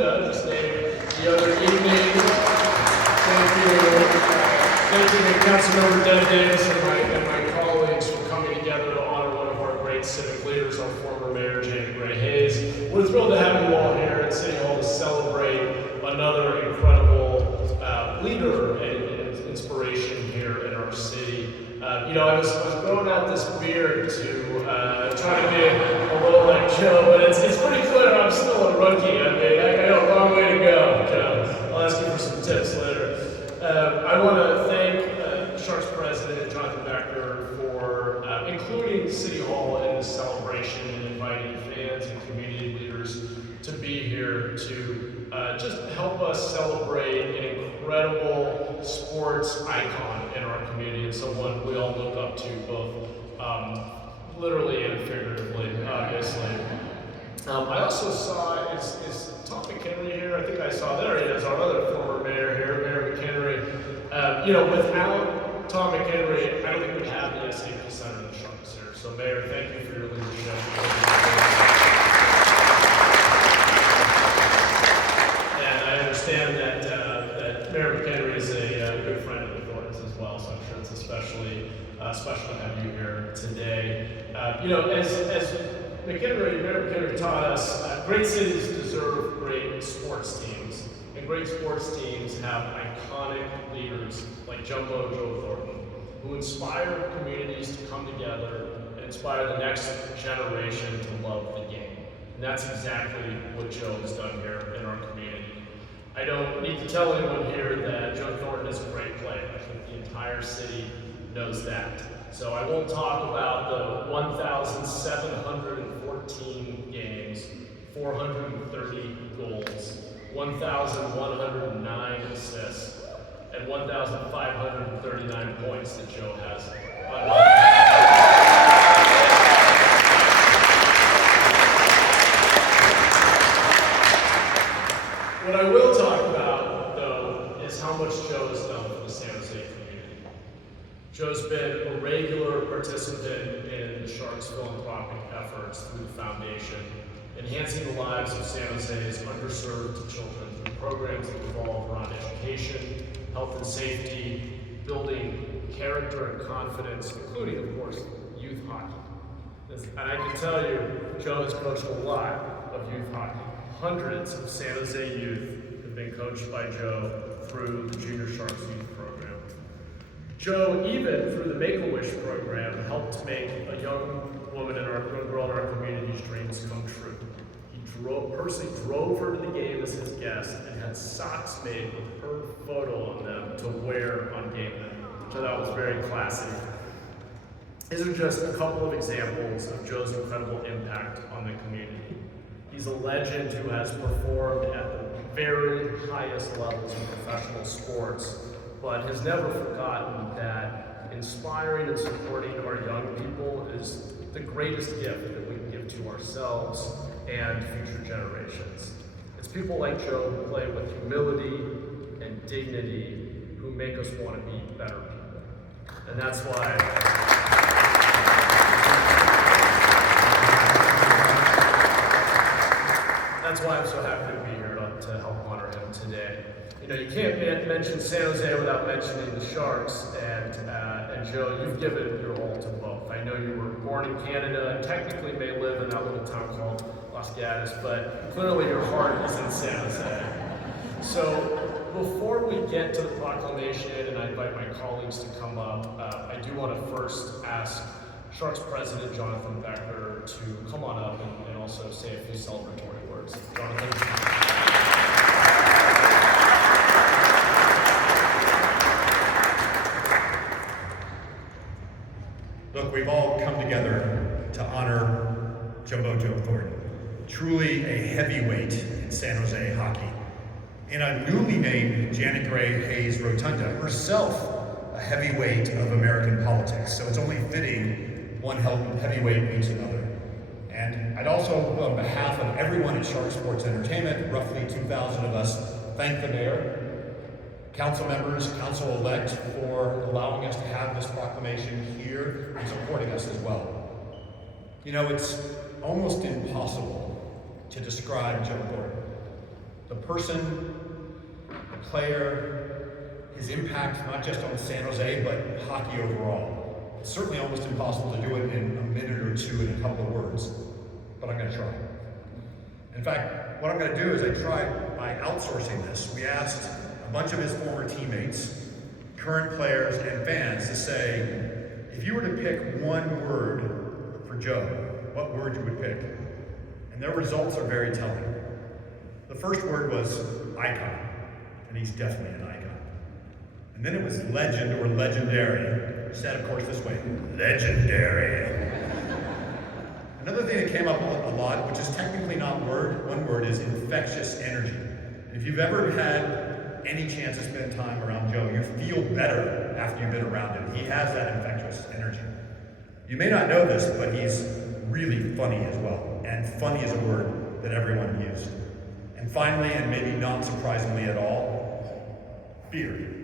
agenda, just named the other evening. Thank you to Councilmember Deb Davis and my colleagues for coming together to honor one of our great civic leaders, our former Mayor Janet Gray Hayes. We're thrilled to have you all here at City Hall to celebrate another incredible leader and inspiration here in our city. I was growing out this beard to try to be a little like Joe, but it's pretty clear I'm still a rookie. I mean, I got a long way to go, Joe. I'll ask you for some tips later. I want to thank Sharks President Jonathan Becker for including City Hall in this celebration and inviting fans and community leaders to be here to just help us celebrate an incredible sports icon in our community and someone we all look up to both literally and figuratively, obviously. I also saw, is Tom McHenry here? I think I saw, there he is, our other former mayor here, Mayor McHenry. Without Tom McHenry, I don't think we'd have the SAP Center in the Sharks here. So Mayor, thank you for your leadership. And I understand that Mayor McHenry is a good friend of the Thorntons as well, so I'm sure it's especially special to have you here today. As Mayor McHenry taught us, great cities deserve great sports teams, and great sports teams have iconic leaders like Jumbo Joe Thornton, who inspire communities to come together and inspire the next generation to love the game. And that's exactly what Joe has done here in our community. I don't need to tell anyone here that Joe Thornton is a great player. I think the entire city knows that. So I won't talk about the 1,714 games, 430 goals, 1,109 assists, and 1,539 points that Joe has on What I will talk about, though, is how much Joe has done for the San Jose community. Joe's been a regular participant in the Sharks' philanthropic efforts through the foundation, enhancing the lives of San Jose's underserved children through programs that revolve around education, health and safety, building character and confidence, including, of course, youth hockey. And I can tell you, Joe has coached a lot of youth hockey. Hundreds of San Jose youth have been coached by Joe through the Junior Sharks Youth Program. Joe, even through the Make-A-Wish program, helped make a young woman and our young girl in our community's dreams come true. He personally drove her to the game as his guest and had socks made with her photo on them to wear on game night, which I thought was very classy. These are just a couple of examples of Joe's incredible impact on the community. He's a legend who has performed at the very highest levels in professional sports, but has never forgotten that inspiring and supporting our young people is the greatest gift that we can give to ourselves and future generations. It's people like Joe who play with humility and dignity who make us want to be better people. And that's why I'm so happy to be here to help honor him today. You can't mention San Jose without mentioning the Sharks, and Joe, you've given your all to both. I know you were born in Canada and technically may live in that little town called Los Gatos, but clearly your heart is in San Jose. So before we get to the proclamation, and I invite my colleagues to come up, I do want to first ask Sharks President Jonathan Becker to come on up and also say a few celebratory words. Jonathan. Look, we've all come together to honor Jumbo Joe Thornton, truly a heavyweight in San Jose hockey. And a newly named Janet Gray Hayes Rotunda, herself a heavyweight of American politics. So it's only fitting one heavyweight meets another. And I'd also, on behalf of everyone at Shark Sports Entertainment, roughly 2,000 of us, thank the mayor, council members, council-elect for allowing us to have this proclamation here and supporting us as well. It's almost impossible to describe Joe Thornton. The person, the player, his impact not just on San Jose, but hockey overall. It's certainly almost impossible to do it in a minute or two in a couple of words, but I'm going to try. In fact, what I'm going to do is I tried by outsourcing this. We asked a bunch of his former teammates, current players, and fans to say, if you were to pick one word for Joe, what word you would pick? And their results are very telling. The first word was icon, and he's definitely an icon. And then it was legend or legendary, said of course this way, legendary. Another thing that came up a lot, which is technically not one word, is infectious energy. If you've ever had any chance to spend time around Joe, you feel better after you've been around him. He has that infectious energy. You may not know this, but he's really funny as well. And funny is a word that everyone used. And finally, and maybe not surprisingly at all, beard.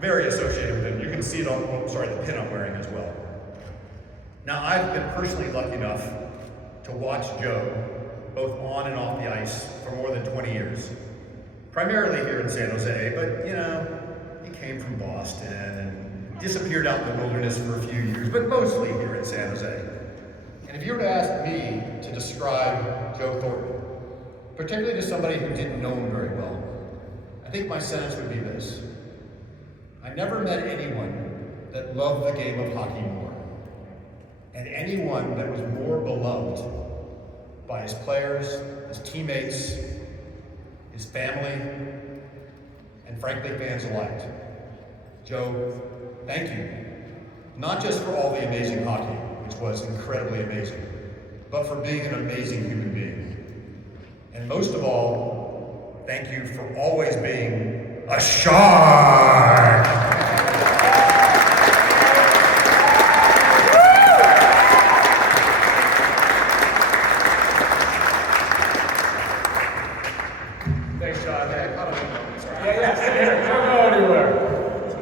Very associated with him. You can see it on, the pin I'm wearing as well. Now, I've been personally lucky enough to watch Joe, both on and off the ice, for more than 20 years. Primarily here in San Jose, but he came from Boston and disappeared out in the wilderness for a few years, but mostly here in San Jose. And if you were to ask me to describe Joe Thornton, particularly to somebody who didn't know him very well, I think my sentence would be this. I never met anyone that loved the game of hockey more, and anyone that was more beloved by his players, his teammates, his family, and frankly, fans alike. Joe, thank you. Not just for all the amazing hockey, which was incredibly amazing, but for being an amazing human being. And most of all, thank you for always being a shark! Thanks, John. Don't go anywhere.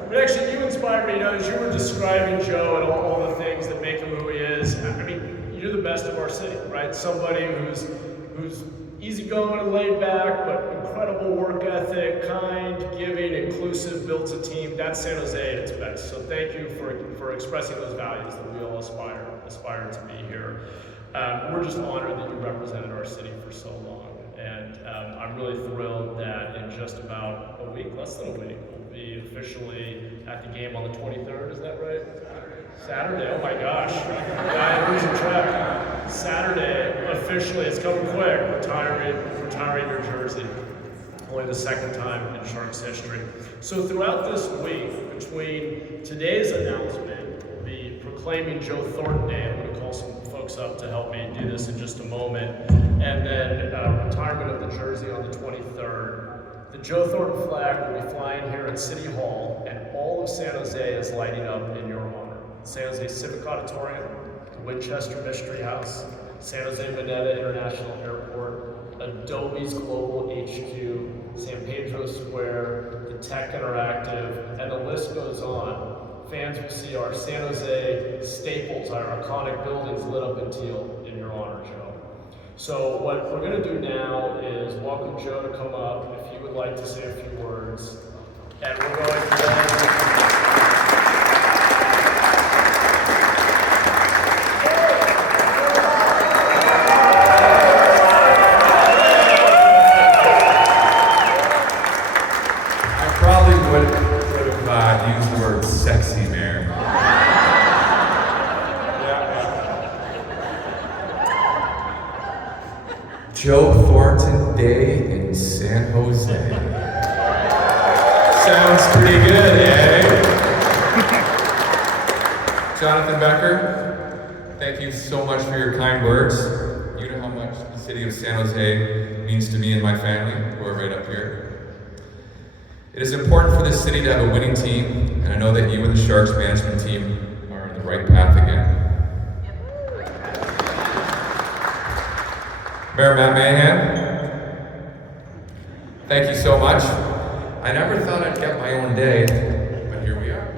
But actually, you inspired me, as you were describing Joe and all the things that make him who he is. I mean, you're the best of our city, right? Somebody who's easygoing and laid back, but incredible work ethic, kind, giving, inclusive, builds a team. That's San Jose at its best. So thank you for expressing those values that we all aspire to be here. We're just honored that you represented our city for so long. And I'm really thrilled that in just about a week, less than a week, we'll be officially at the game on the 23rd, is that right? Saturday, oh my gosh. I'm losing track. Saturday, officially, it's coming quick, retiring your jersey. Only the second time in Sharks history. So throughout this week, between today's announcement, we'll be proclaiming Joe Thornton Day. I'm going to call some folks up to help me do this in just a moment. And then retirement of the jersey on the 23rd. The Joe Thornton flag will be flying here at City Hall, and all of San Jose is lighting up in your honor. San Jose Civic Auditorium, the Winchester Mystery House, San Jose Mineta International Airport, Adobe's Global HQ, San Pedro Square, the Tech Interactive, and the list goes on. Fans will see our San Jose staples, our iconic buildings lit up in teal in your honor, Joe. So what we're going to do now is welcome Joe to come up if he would like to say a few words. And we're going to then... Joe Thornton Day in San Jose. Sounds pretty good, eh? Jonathan Becker, thank you so much for your kind words. You know how much the city of San Jose means to me and my family, who are right up here. It is important for this city to have a winning team, and I know that you and the Sharks management team are on the right path again. Mayor Matt Mahan, thank you so much. I never thought I'd get my own day, but here we are.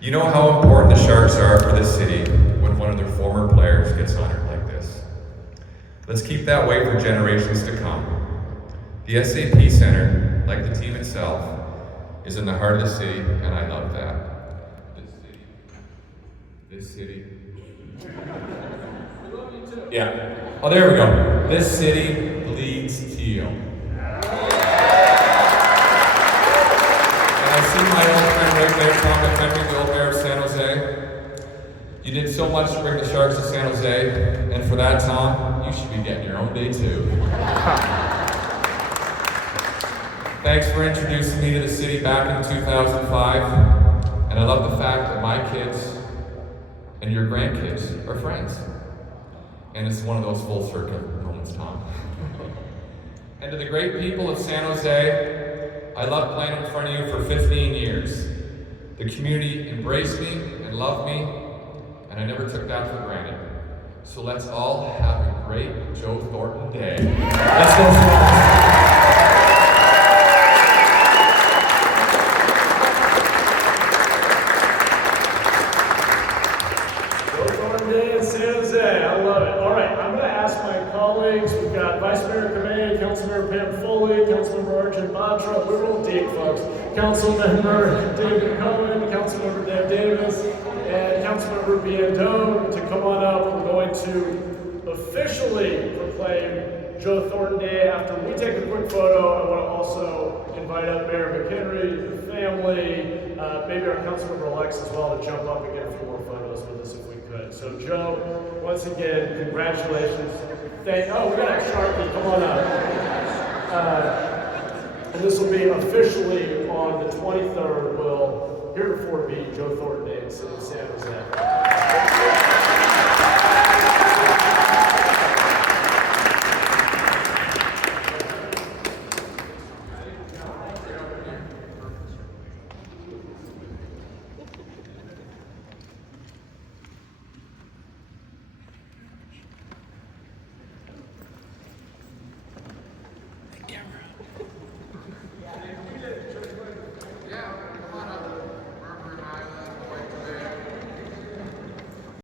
You know how important the Sharks are for this city when one of their former players gets honored like this. Let's keep that way for generations to come. The SAP Center, like the team itself, is in the heart of the city, and I love that. This city. We love you too. Yeah. Oh, there we go. This city bleeds teal. And I see my old friend right there, Tom McHenry, the old mayor of San Jose. You did so much to bring the Sharks to San Jose, and for that, Tom, you should be getting your own day too. Thanks for introducing me to the city back in 2005, and I love the fact that my kids and your grandkids are friends. And it's one of those full circle moments, Tom. And to the great people of San Jose, I loved playing in front of you for 15 years. The community embraced me and loved me, and I never took that for granted. So let's all have a great Joe Thornton day. Let's go Swans! San Jose, I love it. All right, I'm going to ask my colleagues. We've got Vice Mayor Kamei, Councilmember Pam Foley, Councilmember Arjun Batra. We're real deep, folks. Councilmember David Cohen, Councilmember Deb Davis, and Councilmember Biandone to come on up. We're going to officially proclaim Joe Thornton Day. After we take a quick photo, I want to also invite up Mayor McHenry, the family, maybe our Councilmember-elects as well to jump up and get a few more photos with us if we could. So Joe, once again, congratulations. We got a Sharpie, come on up. And this will be officially on the 23rd, will heretofore be Joe Thornton Day in City